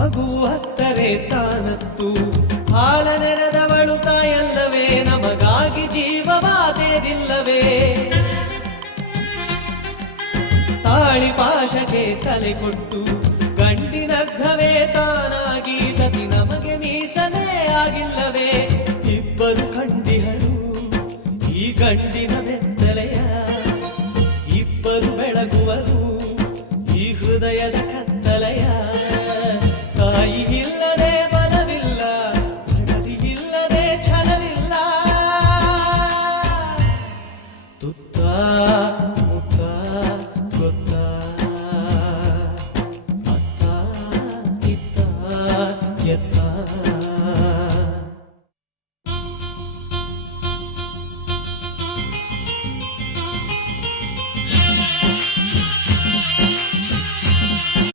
ಮಗು ಹತ್ತರೆ ತಾನತ್ತು ಹಾಲ ನೆರೆದವಳು ತಾಯಲ್ಲವೇ ನಮಗಾಗಿ ಜೀವವಾದೇದಿಲ್ಲವೇ ತಾಳಿ ಪಾಶಕ್ಕೆ ತಲೆ ಕೊಟ್ಟು ಗಂಡಿನರ್ಧವೇ ತಾನಾಗಿ ಸತಿ ನಮಗೆ ಮೀಸಲೇ ಆಗಿಲ್ಲವೇ ಇಬ್ಬರು ಕಂಡಿಹರು ಈ ಗಂಡಿನ ಬೆತ್ತಲೆಯ ಇಬ್ಬರು ಬೆಳಗುವರು ಈ ಹೃದಯದ ಕತ್ತಲೆಯ ತಾಯಿ